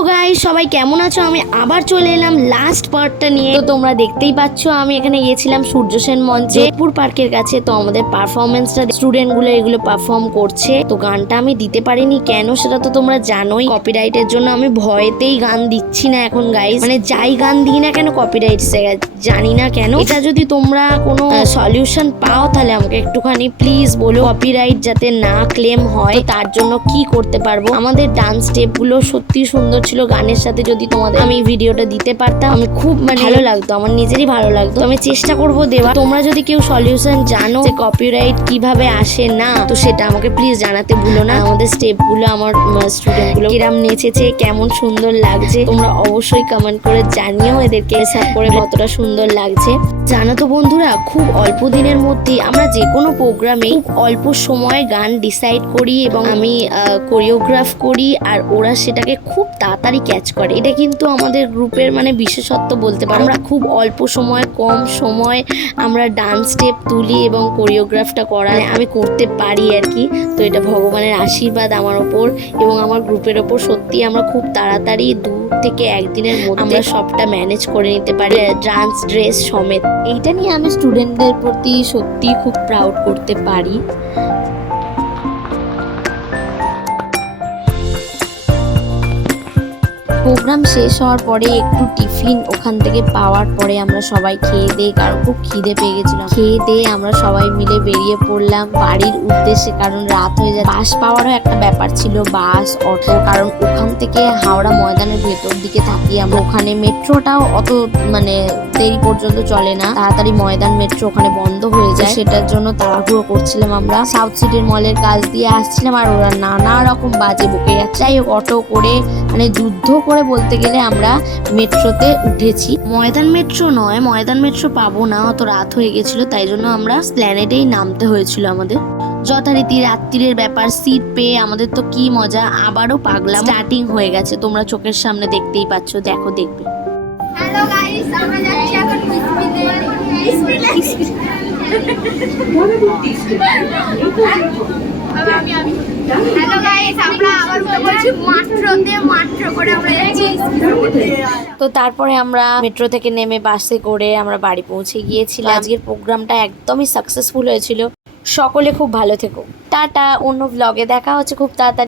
Hello guys, সবাই কেমন আছো? আমি আবার চলে এলাম লাস্ট পার্টটা নিয়ে। তো তোমরা দেখতেই পাচ্ছ আমি এখানে গিয়েছিলাম সূর্য সেন মঞ্চে যোধপুর পার্কের কাছে। তো আমাদের পারফরমেন্সটা স্টুডেন্ট গুলো এগুলো পারফর্ম করছে। তো গানটা আমি দিতে পারিনি কেন সেটা তো তোমরা জানোই, কপিরাইটের জন্য আমি ভয়েতেই গান দিচ্ছি না এখন গাইস। মানে যাই গান দিই না কেন কপিরাইট জানি না কেন। এটা যদি তোমরা কোনো সলিউশন পাও তাহলে আমাকে একটুখানি প্লিজ বলো, কপিরাইট যাতে না ক্লেম হয়। তার জন্য কি করতে পারবো? আমাদের ডান্স স্টেপ গুলো সত্যি সুন্দর ছিল, গানের সাথে যদি তোমাদের আমি ভিডিওটা দিতে পারতাম আমি খুব ভালো লাগতো, আমার নিজেরই ভালো লাগতো। আমি চেষ্টা করবো দেওয়া। তোমরা যদি কেউ সলিউশন জানো যে কপিরাইট কিভাবে আসে না, তো সেটা আমাকে প্লিজ জানাতে ভুলো না। আমাদের স্টেপ গুলো আমার স্টুডেন্ট গুলো কিরাম নেচেছে, কেমন সুন্দর লাগছে তোমরা অবশ্যই কমেন্ট করে জানিও এদেরকে সাপ করে কতটা সুন্দর লাগছে। জানো তো বন্ধুরা, খুব অল্প দিনের মধ্যে আমরা যে কোনো প্রোগ্রামে খুব অল্প সময় গান ডিসাইড করি এবং আমি কোরিওগ্রাফ করি, আর ওরা সেটাকে খুব তাড়াতাড়ি ক্যাচ করে। এটা কিন্তু আমাদের গ্রুপের বিশেষত্ব বলতে পারো। আমরা খুব অল্প সময়, কম সময় আমরা ডান্স স্টেপ তুলি এবং কোরিওগ্রাফটা করাই আমি করতে পারি আর কি। তো এটা ভগবানের আশীর্বাদ আমার ওপর এবং আমার গ্রুপের ওপর। সত্যি আমরা খুব তাড়াতাড়ি 2 থেকে 1 দিনের মধ্যে আমরা সবটা ম্যানেজ করে নিতে পারি, ডান্স ড্রেস সমেত। এইটা নিয়ে আমি স্টুডেন্টদের প্রতি সত্যি খুব প্রাউড করতে পারি। প্রোগ্রাম শেষ হওয়ার পরে একটু টিফিন ওখান থেকে পাওয়ার পরে আমরা সবাই খেয়ে দিয়ে, কারণ খুব খিদে পেয়ে গেছিলাম, খেয়ে দিয়ে আমরা সবাই মিলে বেরিয়ে পড়লাম বাড়ির উদ্দেশ্যে, কারণ রাত হয়ে যায়। বাস পাওয়ারও একটা ব্যাপার ছিল, বাস অটো, কারণ ওখান থেকে হাওড়া ময়দানের ভেতর দিকে থাকি আমরা। ওখানে মেট্রোটাও অত দেরি পর্যন্ত চলে না, তাড়াতাড়ি ময়দান মেট্রো ওখানে বন্ধ হয়ে যায়। সেটার জন্য তাড়াহুড়ো করছিলাম আমরা। সাউথ সিটির মলের কাছ দিয়ে আসছিলাম আর ওরা নানা রকম বাজে বকে যাচ্ছে। যাই হোক, অটো করে যুদ্ধ করে বলতে গেলে আমরা মেট্রোতে উঠেছি। ময়দান মেট্রো নয়, ময়দান মেট্রো পাবো না, অত রাত হয়ে গেছিল, তাই জন্য আমরা স্প্ল্যানেডেই নামতে হয়েছিল আমাদের। যথারীতি রাত্রির ব্যাপার, সিট পেয়ে আমাদের তো কি মজা। আবারও পাগলাম স্টার্টিং হয়ে গেছে, তোমরা চোখের সামনে দেখতেই পাচ্ছ, দেখবে। হ্যালো গাইস, আমরা যাচ্ছি এখন হ্যালো গাইস, আমরা আবার বলছি মাত্র করে আমরা যাচ্ছি। তো তারপরে আমরা মেট্রো থেকে নেমে বাসে করে আমরা বাড়ি পৌঁছে গিয়েছিলাম। আজকের প্রোগ্রামটা একদমই সাকসেসফুল হয়েছিল। সকলে খুব ভালো থেকো, টাটা। অন্য ব্লগে দেখা হচ্ছে খুব তাড়াতাড়ি।